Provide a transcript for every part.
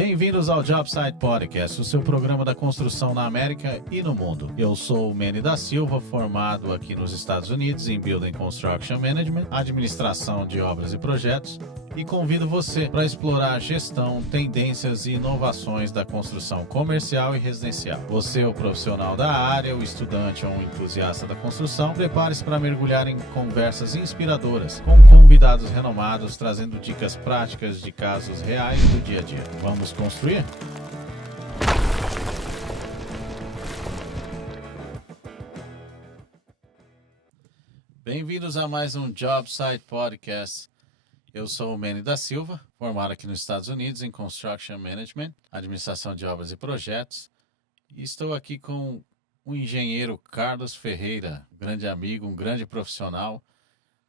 Bem-vindos ao Jobsite Podcast, o seu programa da construção na América e no mundo. Eu sou o Manny da Silva, formado aqui nos Estados Unidos em Building Construction Management, administração de obras e projetos, e convido você para explorar gestão, tendências e inovações da construção comercial e residencial. Você é o profissional da área, o estudante ou um entusiasta da construção, prepare-se para mergulhar em conversas inspiradoras com convidados renomados, trazendo dicas práticas de casos reais do dia a dia. Vamos construir? Bem-vindos a mais um Jobsite Podcast. Eu sou o Manny da Silva, formado aqui nos Estados Unidos em Construction Management, administração de obras e projetos. E estou aqui com o engenheiro Carlos Ferreira, um grande amigo, um grande profissional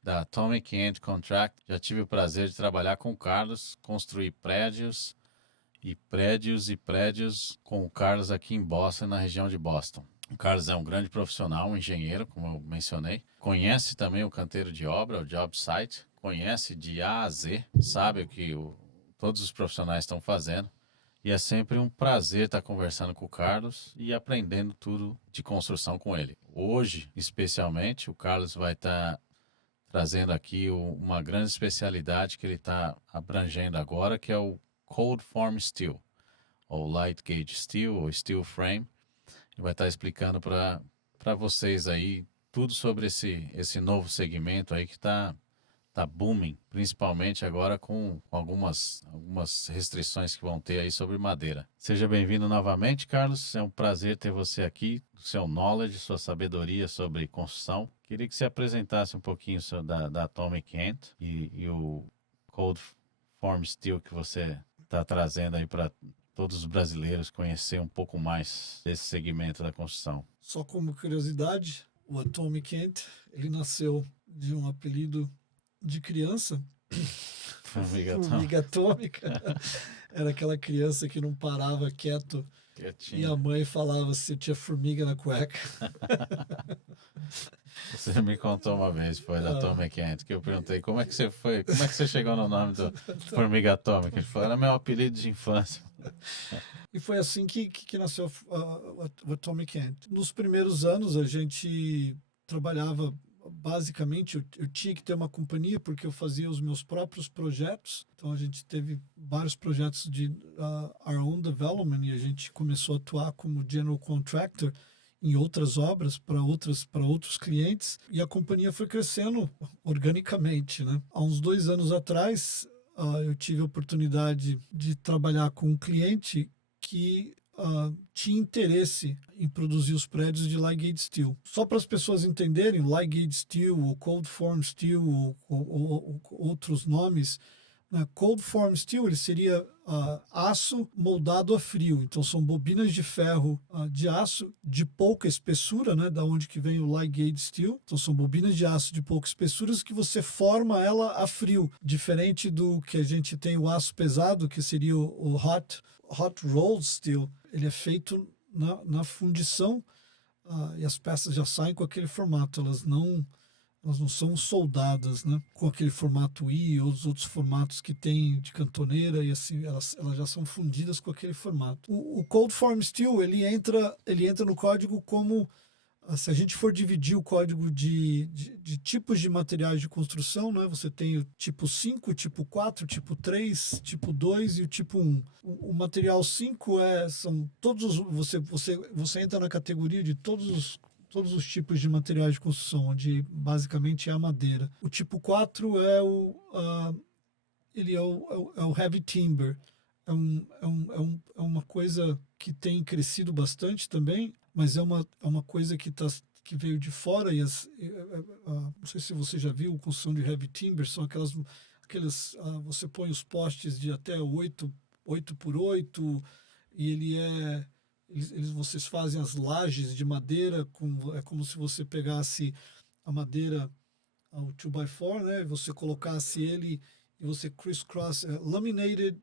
da Atomic Ant Contract. Já tive o prazer de trabalhar com o Carlos, construir prédios com o Carlos aqui em Boston, na região de Boston. O Carlos é um grande profissional, um engenheiro, como eu mencionei. Conhece também o canteiro de obra, o job site. Conhece de A a Z, sabe o que todos os profissionais estão fazendo. E é sempre um prazer estar conversando com o Carlos e aprendendo tudo de construção com ele. Hoje, especialmente, o Carlos vai estar trazendo aqui uma grande especialidade que ele está abrangendo agora, que é o Cold Form Steel, ou Light Gauge Steel, ou Steel Frame. Ele vai estar explicando para vocês aí tudo sobre esse novo segmento aí que está booming, principalmente agora com algumas restrições que vão ter aí sobre madeira. Seja bem-vindo novamente, Carlos. É um prazer ter você aqui, seu knowledge, sua sabedoria sobre construção. Queria que você apresentasse um pouquinho da Atomic Ant e o Cold Form Steel que você está trazendo aí para todos os brasileiros conhecer um pouco mais desse segmento da construção. Só como curiosidade, o Atomic Ant, ele nasceu de um apelido de criança, formiga atômica. Era aquela criança que não parava quieto. Quietinho. E a mãe falava se tinha formiga na cueca. Você me contou uma vez, foi da Atomic Ant, que eu perguntei como é que você chegou no nome do formiga atômica? Ele falou, era meu apelido de infância. E foi assim que nasceu o Atomic Ant. Nos primeiros anos a gente trabalhava. Basicamente, eu tinha que ter uma companhia porque eu fazia os meus próprios projetos. Então, a gente teve vários projetos de our own development e a gente começou a atuar como general contractor em outras obras para outros clientes. E a companhia foi crescendo organicamente, né? Há uns 2 anos atrás, eu tive a oportunidade de trabalhar com um cliente que tinha interesse em produzir os prédios de Light Gauge Steel. Só para as pessoas entenderem, Light Gauge Steel, ou Cold Form Steel, ou outros nomes, né? Cold Form Steel ele seria aço moldado a frio. Então são bobinas de ferro de aço de pouca espessura, né? Da onde que vem o Light Gauge Steel. Então são bobinas de aço de pouca espessura que você forma ela a frio, diferente do que a gente tem o aço pesado, que seria o hot rolled steel. Ele é feito na fundição e as peças já saem com aquele formato. Elas não são soldadas, né? Com aquele formato I ou os outros formatos que tem de cantoneira e assim, elas já são fundidas com aquele formato. O Cold Form Steel, ele entra no código como, se a gente for dividir o código de tipos de materiais de construção, né? Você tem o tipo 5, o tipo 4, o tipo 3, tipo 2 e o tipo 1. O material 5 são todos você entra na categoria de todos os tipos de materiais de construção, onde basicamente é a madeira. O tipo 4 ele é o heavy timber. É uma coisa que tem crescido bastante também, mas é uma coisa que veio de fora e não sei se você já viu a construção de heavy timber, são aqueles você põe os postes de até 8 por 8 e vocês fazem as lajes de madeira, é como se você pegasse a madeira, o 2x4, né? Você colocasse ele e você crisscross, laminated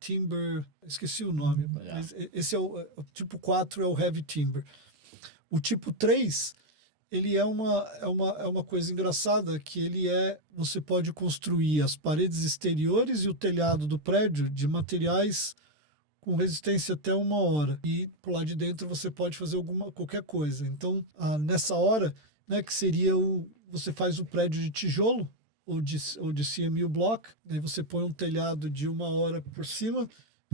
timber, esqueci o nome, mas esse é o tipo 4, é o heavy timber. O tipo 3, ele é uma coisa engraçada, que você pode construir as paredes exteriores e o telhado do prédio de materiais com resistência até 1 hora. E por lá de dentro você pode fazer qualquer coisa. Então, nessa hora, né, que seria você faz o prédio de tijolo ou de CMU block, aí você põe um telhado de 1 hora por cima,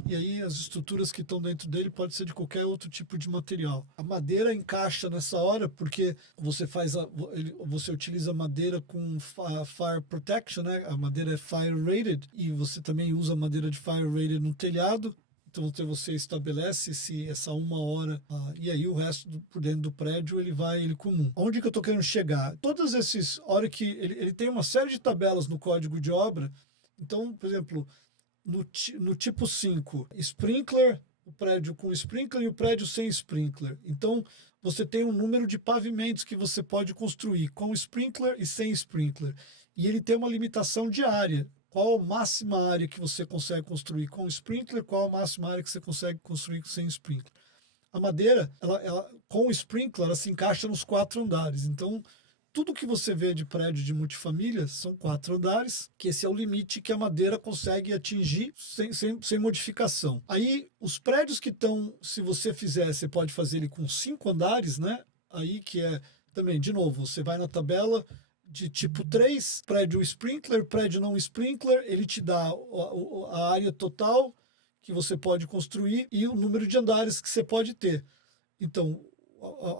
e aí as estruturas que estão dentro dele pode ser de qualquer outro tipo de material. A madeira encaixa nessa hora porque você utiliza madeira com fire protection, né? A madeira é fire rated, e você também usa madeira de fire rated no telhado. Então você estabelece essa 1 hora, e aí o resto por dentro do prédio ele comum. Onde que eu estou querendo chegar? Todos esses, a hora que ele tem uma série de tabelas no código de obra. Então, por exemplo, no tipo 5, sprinkler, o prédio com sprinkler e o prédio sem sprinkler. Então, você tem um número de pavimentos que você pode construir com sprinkler e sem sprinkler. E ele tem uma limitação de área. Qual a máxima área que você consegue construir com sprinkler, qual a máxima área que você consegue construir sem sprinkler. A madeira, com o sprinkler, ela se encaixa nos 4 andares. Então, tudo que você vê de prédio de multifamília são 4 andares, que esse é o limite que a madeira consegue atingir sem modificação. Aí, os prédios que estão, se você fizer, você pode fazer ele com 5 andares, né? Aí que é, também, de novo, você vai na tabela de tipo 3, prédio sprinkler, prédio não sprinkler, ele te dá a área total que você pode construir e o número de andares que você pode ter. Então,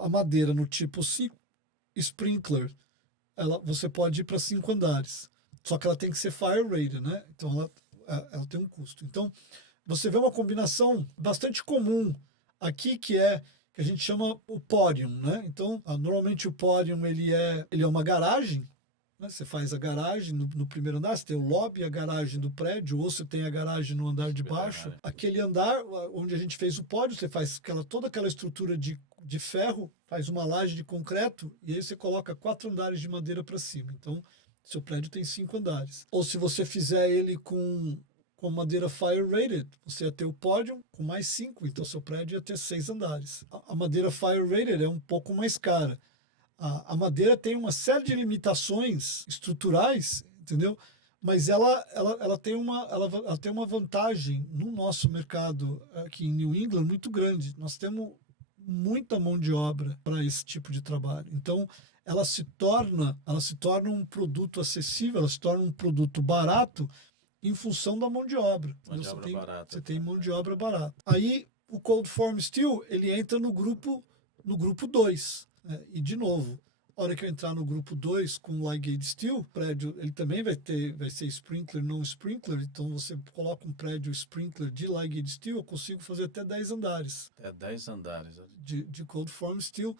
a madeira no tipo 5, sprinkler, você pode ir para 5 andares. Só que ela tem que ser fire rated, né? Então ela tem um custo. Então, você vê uma combinação bastante comum aqui, que a gente chama o pódium, né? Então, normalmente o pódium ele é uma garagem, né? Você faz a garagem no primeiro andar, você tem o lobby, a garagem do prédio, ou você tem a garagem no andar de baixo. Aquele andar onde a gente fez o pódio, você faz toda aquela estrutura de ferro, faz uma laje de concreto, e aí você coloca 4 andares de madeira para cima. Então, seu prédio tem 5 andares. Ou se você fizer ele com madeira fire rated, você ia ter o pódio com mais 5, então seu prédio ia ter 6 andares. A madeira fire rated é um pouco mais cara. A madeira tem uma série de limitações estruturais, entendeu? Mas ela tem uma vantagem no nosso mercado aqui em New England muito grande. Nós temos muita mão de obra para esse tipo de trabalho. Então, ela se torna um produto acessível, ela se torna um produto barato em função da mão de obra. Você tem mão de obra barata. Aí, o Cold Form Steel, ele entra no grupo 2. E, de novo, a hora que eu entrar no grupo 2 com Light Steel, o prédio ele também vai ser sprinkler, não sprinkler. Então, você coloca um prédio sprinkler de Light Steel, eu consigo fazer até 10 andares. Até 10 andares. De Cold Form Steel.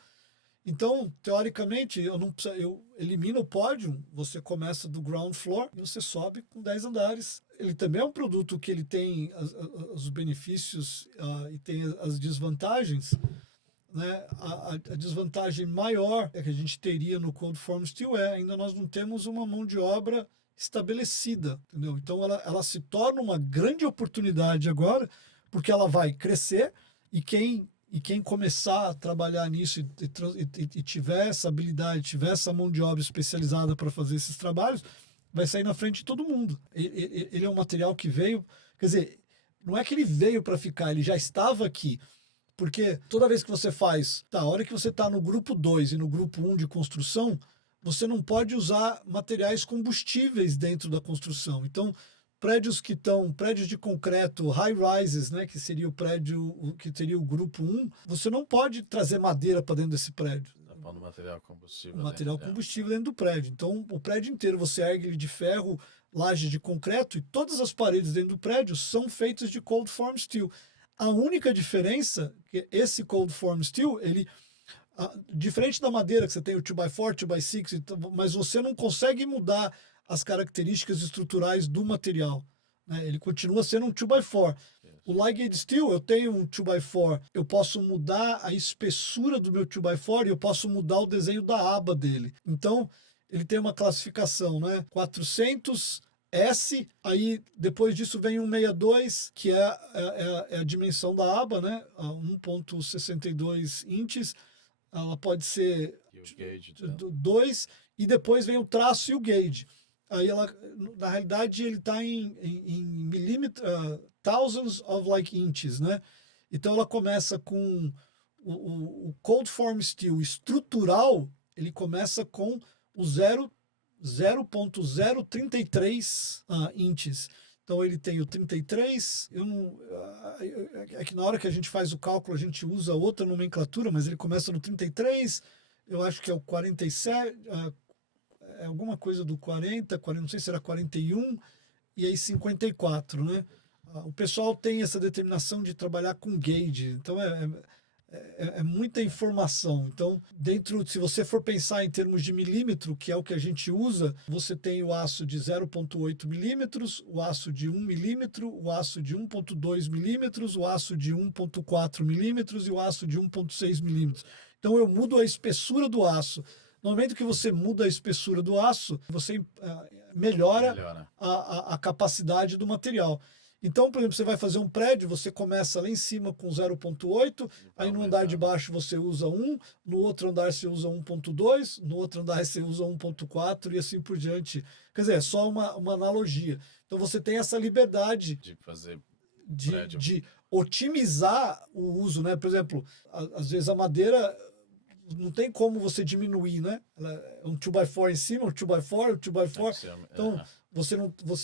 Então, teoricamente, eu elimino o pódio, você começa do ground floor e você sobe com 10 andares. Ele também é um produto que ele tem os benefícios e tem as desvantagens. Né? A desvantagem maior que a gente teria no Cold Form Steel ainda nós não temos uma mão de obra estabelecida, entendeu? Então ela se torna uma grande oportunidade agora, porque ela vai crescer, e quem começar a trabalhar nisso e tiver essa habilidade, tiver essa mão de obra especializada para fazer esses trabalhos, vai sair na frente de todo mundo. Ele é um material que veio, quer dizer, não é que ele veio para ficar, ele já estava aqui. Porque toda vez que você faz, a hora que você está no grupo 2 e no grupo 1 de construção, você não pode usar materiais combustíveis dentro da construção. Então, prédios de concreto, high-rises, né, que seria que teria o grupo 1, você não pode trazer madeira para dentro desse prédio. Tá pondo material combustível. Material combustível dentro do prédio. Então, o prédio inteiro você ergue ele de ferro, laje de concreto, e todas as paredes dentro do prédio são feitas de cold form steel. A única diferença é que esse cold form steel, diferente da madeira, que você tem o 2x4, 2x6, mas você não consegue mudar as características estruturais do material. Né? Ele continua sendo um 2x4. O light steel, eu tenho um 2x4, eu posso mudar a espessura do meu 2x4 e eu posso mudar o desenho da aba dele. Então, ele tem uma classificação, né? 400 S, aí depois disso vem um 62, que é a dimensão da aba, né? 1,62 inches. Ela pode ser o gauge, 2, e depois vem o traço e o gauge. Aí ela, na realidade, ele está em milímetros, thousands of like inches, né? Então ela começa com o cold form steel estrutural, ele começa com o 0,033 inches. Então ele tem o 33, é que na hora que a gente faz o cálculo a gente usa outra nomenclatura, mas ele começa no 33, eu acho que é o 47, é alguma coisa do 40, não sei se era 41, e aí 54, né? O pessoal tem essa determinação de trabalhar com gauge, então é muita informação. Então, se você for pensar em termos de milímetro, que é o que a gente usa, você tem o aço de 0,8 milímetros, o aço de 1 milímetro, o aço de 1,2 milímetros, o aço de 1,4 milímetros e o aço de 1,6 milímetros. Então, eu mudo a espessura do aço. No momento que você muda a espessura do aço, você melhora. A capacidade do material. Então, por exemplo, você vai fazer um prédio, você começa lá em cima com 0,8, aí no andar de baixo você usa 1, no outro andar você usa 1,2, no outro andar você usa 1,4 e assim por diante. Quer dizer, é só uma analogia. Então você tem essa liberdade de fazer de otimizar o uso, né? Por exemplo, às vezes a madeira não tem como você diminuir, né? Ela é um 2x4 em cima, um 2x4, um 2x4. Então, você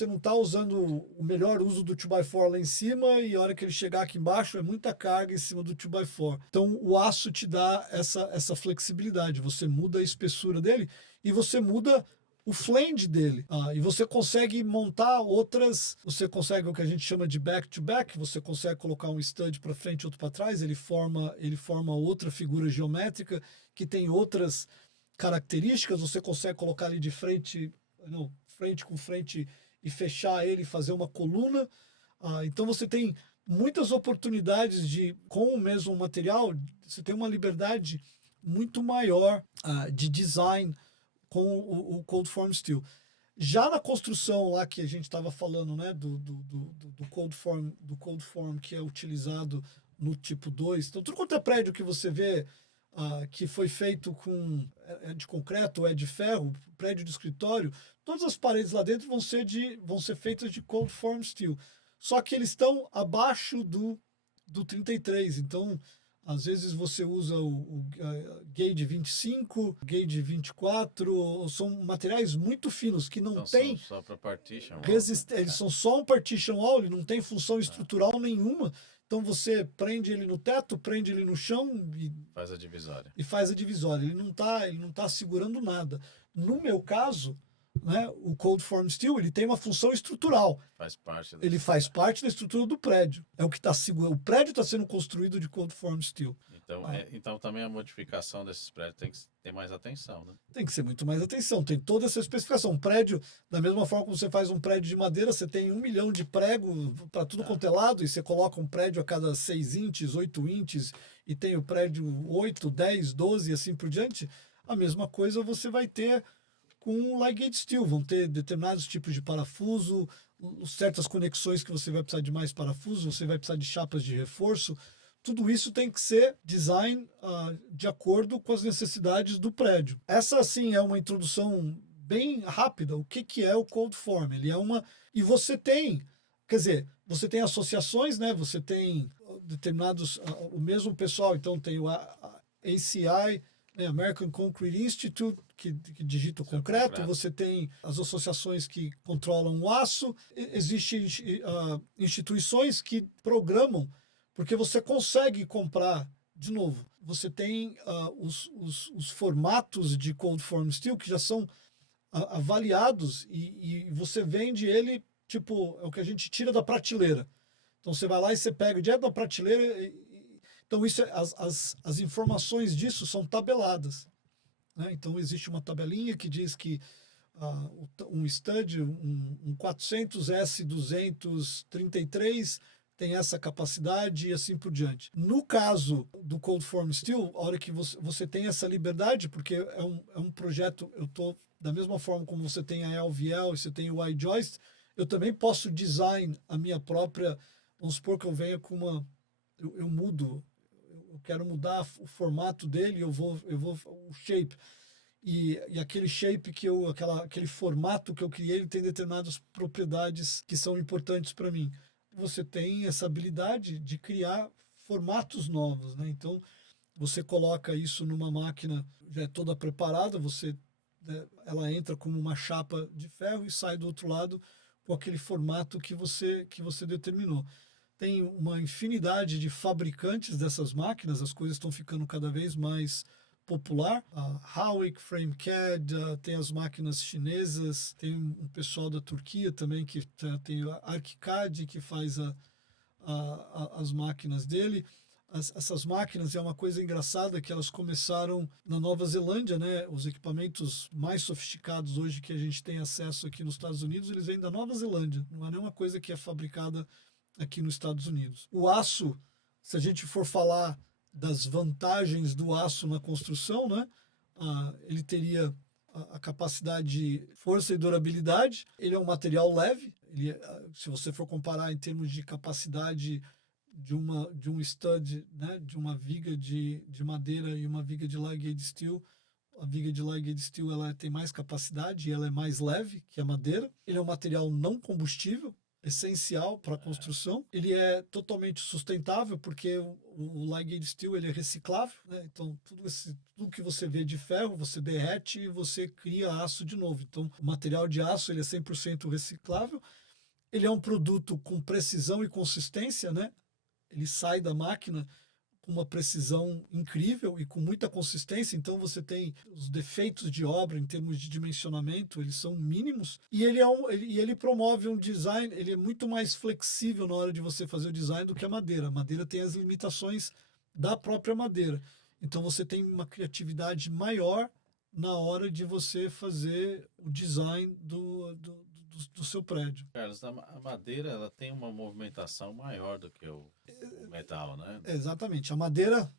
não está usando o melhor uso do 2x4 lá em cima e a hora que ele chegar aqui embaixo é muita carga em cima do 2x4. Então, o aço te dá essa flexibilidade. Você muda a espessura dele e você muda o flange dele. E você consegue montar outras. Você consegue o que a gente chama de back-to-back. Você consegue colocar um stud para frente e outro para trás. Ele forma outra figura geométrica que tem outras características. Você consegue colocar ele de frente, não, frente com frente e fechar ele, fazer uma coluna. Então você tem muitas oportunidades com o mesmo material, você tem uma liberdade muito maior de design com o Cold Form Steel. Já na construção lá que a gente estava falando, né, do cold form que é utilizado no tipo 2, então tudo quanto é prédio que você vê que foi feito de concreto ou é de ferro, prédio de escritório, todas as paredes lá dentro vão ser feitas de cold form steel. Só que eles estão abaixo do 33, então às vezes você usa o gauge 25, gauge 24, são materiais muito finos que não então, tem só para partition wall, eles são só um partition wall, ele não tem função estrutural nenhuma. Então você prende ele no teto, prende ele no chão e faz a divisória. Ele não tá segurando nada. No meu caso, né, o Cold Form Steel ele tem uma função estrutural. Ele faz parte da estrutura do prédio. É o que está segurando. O prédio está sendo construído de Cold Form Steel. Então também a modificação desses prédios tem que ter mais atenção, né? Tem que ser muito mais atenção. Tem toda essa especificação. Um prédio, da mesma forma como você faz um prédio de madeira, você tem 1 milhão de prego para tudo quanto é lado, e você coloca um prédio a cada 6 inches, 8 inches, e tem o prédio 8, 10, 12 e assim por diante. A mesma coisa você vai ter com o light gauge steel. Vão ter determinados tipos de parafuso, certas conexões que você vai precisar de mais parafuso, você vai precisar de chapas de reforço. Tudo isso tem que ser design de acordo com as necessidades do prédio. Essa, sim, é uma introdução bem rápida. O que é o Cold Form? Ele é uma... E você tem... Quer dizer, você tem associações, né? Você tem determinados... O mesmo pessoal, então tem o ACI, né? American Concrete Institute, que digita o concreto. Você tem as associações que controlam o aço. Existem instituições que programam, porque você consegue comprar, de novo, você tem os formatos de Cold Form Steel que já são avaliados e você vende ele, tipo, é o que a gente tira da prateleira. Então você vai lá e você pega direto da prateleira. Então as informações disso são tabeladas, né? Então existe uma tabelinha que diz que um stud, um 400 S233 tem essa capacidade e assim por diante. No caso do Cold Form Steel, a hora que você tem essa liberdade, porque é um projeto, eu estou da mesma forma como você tem a LVL e você tem o I-Joist, eu também posso design a minha própria, vamos supor que eu venha com eu mudo eu quero mudar o formato dele, o shape. E aquele shape aquele formato que eu criei, ele tem determinadas propriedades que são importantes para mim. Você tem essa habilidade de criar formatos novos, né? Então, você coloca isso numa máquina já é toda preparada, né, ela entra como uma chapa de ferro e sai do outro lado com aquele formato que você determinou. Tem uma infinidade de fabricantes dessas máquinas, as coisas estão ficando cada vez mais popular. A Hawick, FrameCAD, tem as máquinas chinesas, tem um pessoal da Turquia também que tem a ArchiCAD que faz as máquinas dele. Essas máquinas é uma coisa engraçada que elas começaram na Nova Zelândia, né? Os equipamentos mais sofisticados hoje que a gente tem acesso aqui nos Estados Unidos, eles vêm da Nova Zelândia. Não é nenhuma coisa que é fabricada aqui nos Estados Unidos. O aço, se a gente for falar das vantagens do aço na construção, né? Ele teria a capacidade de força e durabilidade. Ele é um material leve. Se você for comparar em termos de capacidade de um stud, né, de uma viga de madeira e uma viga de light steel, a viga de light steel ela tem mais capacidade e ela é mais leve que a madeira. Ele é um material não combustível, essencial para a construção. Ele é totalmente sustentável porque o light steel ele é reciclável, né? Então tudo que você vê de ferro você derrete e você cria aço de novo. Então o material de aço ele é 100% reciclável. Ele é um produto com precisão e consistência, né? Ele sai da máquina com uma precisão incrível e com muita consistência, então você tem os defeitos de obra em termos de dimensionamento, eles são mínimos, e ele promove um design, ele é muito mais flexível na hora de você fazer o design do que a madeira. A madeira tem as limitações da própria madeira, então você tem uma criatividade maior na hora de você fazer o design do seu prédio. Carlos, a madeira ela tem uma movimentação maior do que o metal, né? Exatamente, a madeira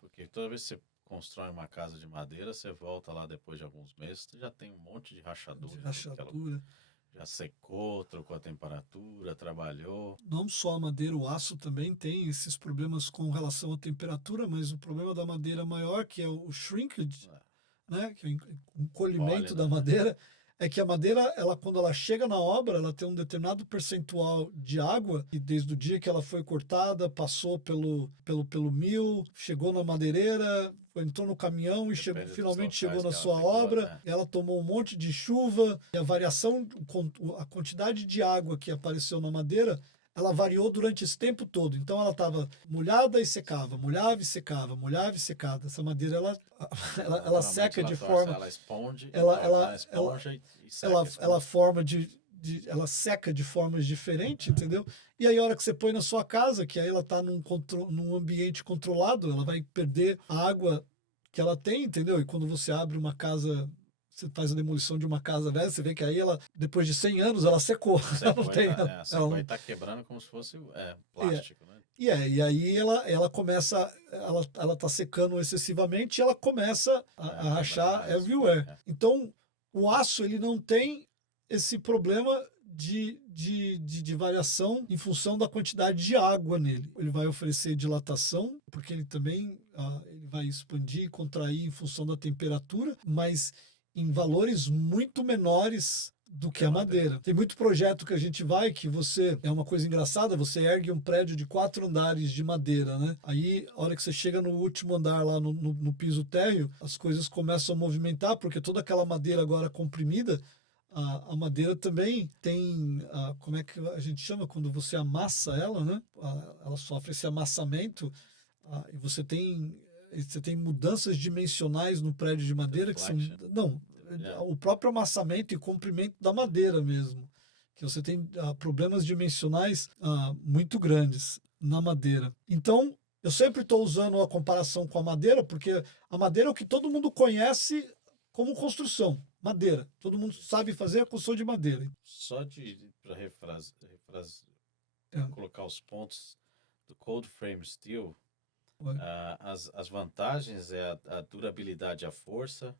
Porque toda vez que você constrói uma casa de madeira, você volta lá depois de alguns meses, você já tem um monte de rachadura. de Porque ela rachadura. já secou, trocou a temperatura, trabalhou. Não só a madeira, o aço também tem esses problemas com relação à temperatura, mas o problema da madeira maior, que é o shrinkage, né, que é o encolhimento Mole, da né? madeira, é que a madeira, quando ela chega na obra, ela tem um determinado percentual de água, e desde o dia que ela foi cortada, passou pelo mill, chegou na madeireira, entrou no caminhão e Depende dos finalmente chegou locais na que ela sua ficou, obra. né? Ela tomou um monte de chuva, e a variação, a quantidade de água que apareceu na madeira ela variou durante esse tempo todo. Então ela estava molhada e secava, molhava e secava, molhava e secava. Essa madeira ela Naturalmente seca ela de torce, forma, ela esponde, ela torce na ela ela esponja e ela, seca a ela esponja. forma ela seca de formas diferentes, entendeu? E aí a hora que você põe na sua casa, que aí ela está num ambiente controlado, ela vai perder a água que ela tem, entendeu? E quando você abre uma casa, você faz a demolição de uma casa velha, você vê que aí ela, depois de 100 anos, ela secou. Ela não Secou tem, ela secou e não, tá quebrando como se fosse é, plástico, né? e aí ela começa, ela tá secando excessivamente e ela começa a rachar Quebrar, everywhere. Então, o aço, ele não tem esse problema de variação em função da quantidade de água nele. Ele vai oferecer dilatação, porque ele também ele vai expandir e contrair em função da temperatura, mas em valores muito menores do que a madeira. Tem muito projeto que a gente vai que é uma coisa engraçada, você ergue um prédio de 4 andares de madeira, né? Aí, a hora que você chega no último andar lá no piso térreo, as coisas começam a movimentar, porque toda aquela madeira agora comprimida, a madeira também tem, como é que a gente chama quando você amassa ela, né? Ela sofre esse amassamento, e você tem mudanças dimensionais no prédio de madeira que são, Deflection. não, o próprio amassamento e comprimento da madeira mesmo, que você tem problemas dimensionais muito grandes na madeira. Então, eu sempre estou usando a comparação com a madeira, porque a madeira é o que todo mundo conhece como construção, madeira. Todo mundo sabe fazer a construção de madeira. Só para É, colocar os pontos do Cold Frame Steel, ué, as vantagens é a durabilidade, a força,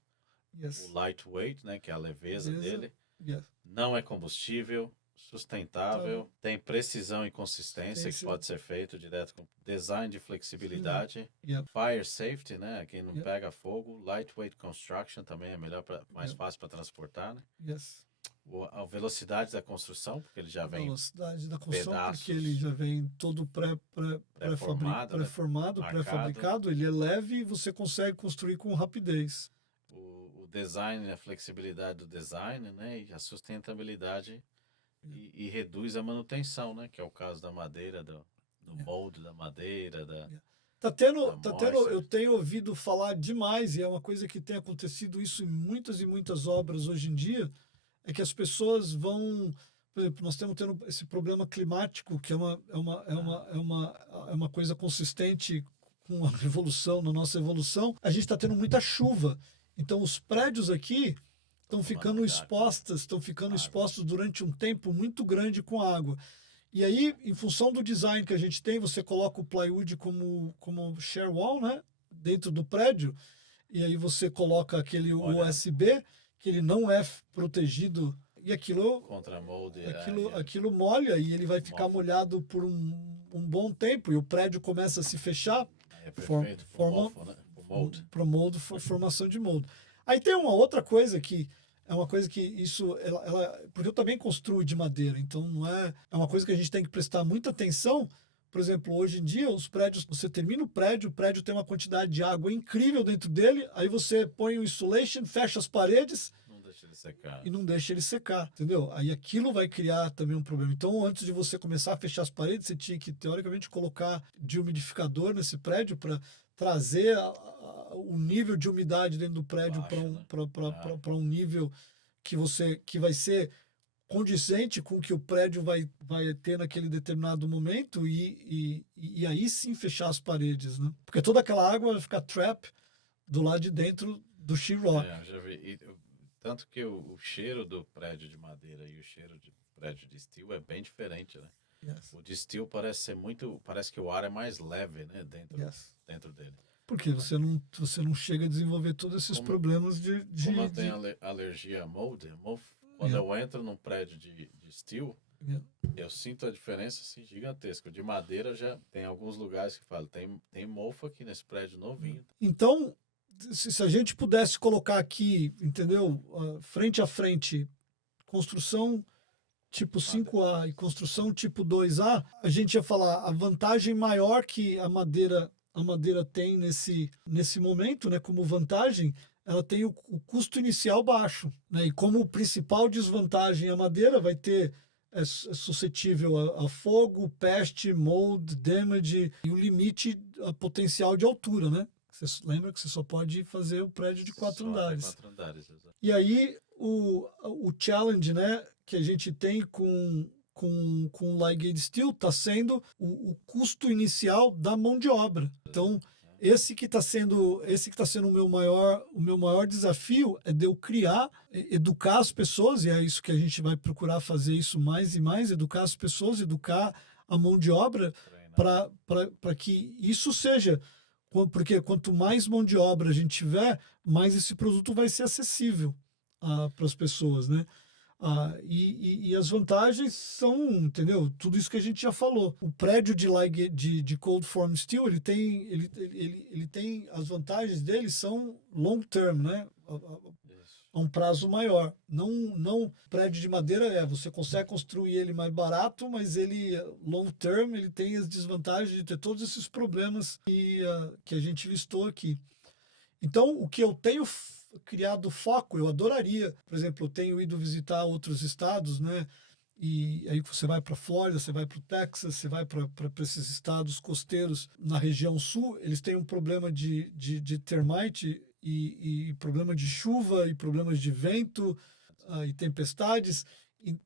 o yes, lightweight, né, que é a leveza beleza, dele, yes, não é combustível, sustentável, tem precisão e consistência que pode ser feito direto com design de flexibilidade, fire safety, né? Quem não pega fogo, lightweight construction também é melhor mais fácil para transportar, né? A velocidade da construção, porque ele já vem velocidade da construção, pedaços, porque ele já vem todo pré-formado, pré-fabricado, ele é leve e você consegue construir com rapidez. O design, a flexibilidade do design, né? E a sustentabilidade e reduz a manutenção, né? Que é o caso da madeira, do molde da madeira, Tá tendo, eu tenho ouvido falar demais, e é uma coisa que tem acontecido isso em muitas e muitas obras hoje em dia, é que as pessoas vão, por exemplo, nós estamos tendo esse problema climático, que é uma coisa consistente com a evolução, na nossa evolução. A gente está tendo muita chuva, então os prédios aqui estão ficando expostos durante um tempo muito grande com água. E aí, em função do design que a gente tem, você coloca o plywood como shear wall, né, dentro do prédio, e aí você coloca aquele USB, que ele não é protegido, e aquilo contra molde, aquilo molha e ele vai ficar molhado por um bom tempo, e o prédio começa a se fechar, perfeito, formação de molde. Aí tem uma outra coisa que é uma coisa que isso, porque eu também construo de madeira, então não é uma coisa que a gente tem que prestar muita atenção. Por exemplo, hoje em dia, os prédios, você termina o prédio tem uma quantidade de água incrível dentro dele, aí você põe o insulation, fecha as paredes e não deixa ele secar, entendeu? Aí aquilo vai criar também um problema. Então, antes de você começar a fechar as paredes, você tinha que, teoricamente, colocar desumidificador nesse prédio para trazer o nível de umidade dentro do prédio para um nível que vai ser condizente com o que o prédio vai ter naquele determinado momento e aí sim fechar as paredes, né? Porque toda aquela água vai ficar trap do lado de dentro do sheetrock. Eu já vi. Tanto que o cheiro do prédio de madeira e o cheiro de prédio de steel é bem diferente, né? O de steel parece que o ar é mais leve, né, dentro dele. Porque você não chega a desenvolver todos esses problemas de como eu tenho alergia a mold, quando eu entro num prédio de steel, eu sinto a diferença assim, gigantesca. O de madeira já tem alguns lugares que falam, tem mofo aqui nesse prédio novinho. Então, se a gente pudesse colocar aqui, entendeu, frente a frente, construção tipo 5A e construção tipo 2A, a gente ia falar a vantagem maior que a madeira tem nesse momento, né, como vantagem, ela tem o custo inicial baixo, né, e como principal desvantagem a madeira vai ter é suscetível a fogo, peste, mold, damage e o limite potencial de altura, né? Você lembra que você só pode fazer o prédio de 4 andares. E aí o challenge, né, que a gente tem com o Light Steel está sendo o custo inicial da mão de obra. Então, esse que está sendo o meu maior desafio é de eu criar, educar as pessoas, e é isso que a gente vai procurar fazer isso mais e mais, educar as pessoas, educar a mão de obra para que isso seja, porque quanto mais mão de obra a gente tiver, mais esse produto vai ser acessível para as pessoas, né? E as vantagens são, entendeu? Tudo isso que a gente já falou. O prédio de Cold Form Steel, ele tem as vantagens dele são long term, né? A um prazo maior. Não prédio de madeira você consegue construir ele mais barato, mas ele long term ele tem as desvantagens de ter todos esses problemas que a gente listou aqui. Então, o que eu tenho criado foco, eu adoraria, por exemplo, eu tenho ido visitar outros estados, né? E aí você vai para a Flórida, você vai para o Texas, você vai para esses estados costeiros na região sul, eles têm um problema de termite e problema de chuva e problemas de vento e tempestades.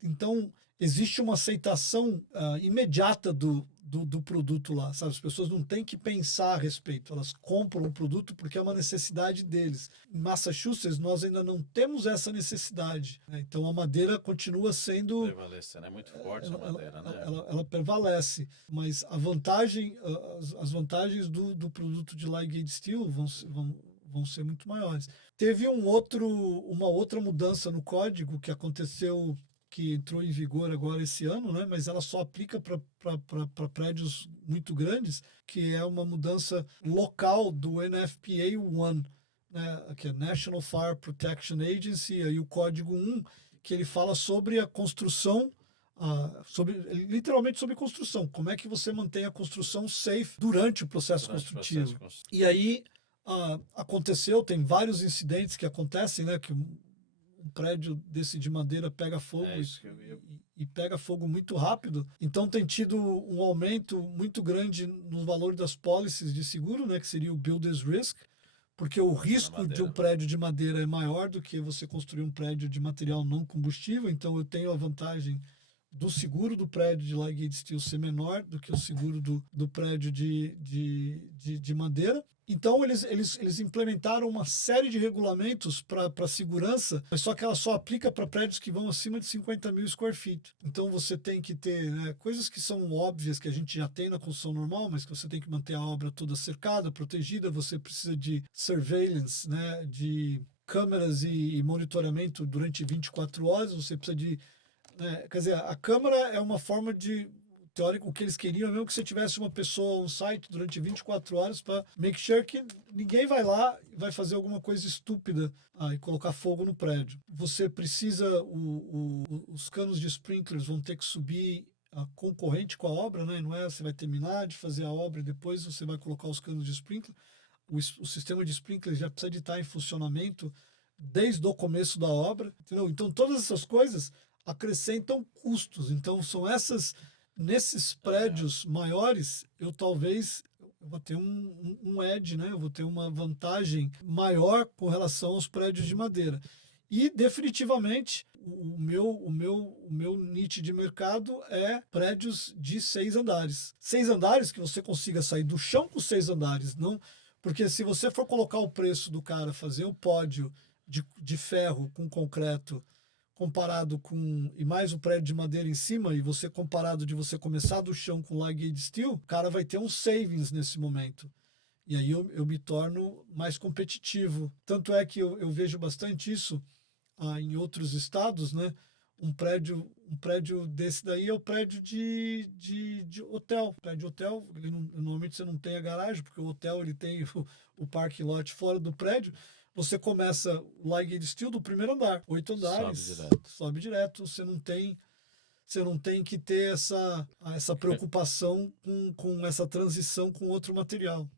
Então, existe uma aceitação imediata do produto lá, sabe? As pessoas não têm que pensar a respeito, elas compram o produto porque é uma necessidade deles. Em Massachusetts, nós ainda não temos essa necessidade, né? Então, a madeira continua sendo... Prevalecendo, é muito forte a madeira, né? Ela prevalece, mas as vantagens do produto de Light Gauge Steel vão ser muito maiores. Teve uma outra mudança no código que aconteceu que entrou em vigor agora esse ano, né? Mas ela só aplica para prédios muito grandes, que é uma mudança local do NFPA 1, né? Que é National Fire Protection Agency, e o código 1, que ele fala sobre a construção, literalmente sobre construção, como é que você mantém a construção safe durante o processo construtivo. E aí aconteceu, tem vários incidentes que acontecem, né? Que um prédio desse de madeira pega fogo e pega fogo muito rápido. Então tem tido um aumento muito grande no valor das pólices de seguro, né? Que seria o builder's risk, porque o risco de um prédio de madeira é maior do que você construir um prédio de material não combustível. Então eu tenho a vantagem do seguro do prédio de light steel ser menor do que o seguro do prédio de madeira. Então, eles implementaram uma série de regulamentos para segurança, mas só que ela só aplica para prédios que vão acima de 50 mil square feet. Então, você tem que ter, né, coisas que são óbvias, que a gente já tem na construção normal, mas que você tem que manter a obra toda cercada, protegida. Você precisa de surveillance, né, de câmeras e monitoramento durante 24 horas. Você precisa de... quer dizer, a câmera é uma forma de... teórico, o que eles queriam é mesmo que você tivesse uma pessoa on site durante 24 horas para make sure que ninguém vai lá e vai fazer alguma coisa estúpida e colocar fogo no prédio. Você precisa, os canos de sprinklers vão ter que subir concorrente com a obra, né? Não é você vai terminar de fazer a obra e depois você vai colocar os canos de sprinkler. O sistema de sprinkler já precisa de estar em funcionamento desde o começo da obra, entendeu? Então todas essas coisas acrescentam custos. Então são essas... Nesses prédios maiores, eu vou ter um edge, né? Eu vou ter uma vantagem maior com relação aos prédios de madeira. E definitivamente o meu nicho de mercado é prédios de 6 andares. 6 andares que você consiga sair do chão com 6 andares, não, porque se você for colocar o preço do cara fazer o pódio de ferro com concreto comparado com... e mais o prédio de madeira em cima, e você comparado de você começar do chão com light gauge steel, o cara vai ter um savings nesse momento. E aí eu me torno mais competitivo. Tanto é que eu vejo bastante isso em outros estados, né? Um prédio desse daí é o prédio de hotel. Prédio de hotel, normalmente você não tem a garagem, porque o hotel ele tem o parking lot fora do prédio. Você começa o light gauge steel do primeiro andar, 8 andares, sobe direto. Você não tem que ter essa preocupação com essa transição com outro material.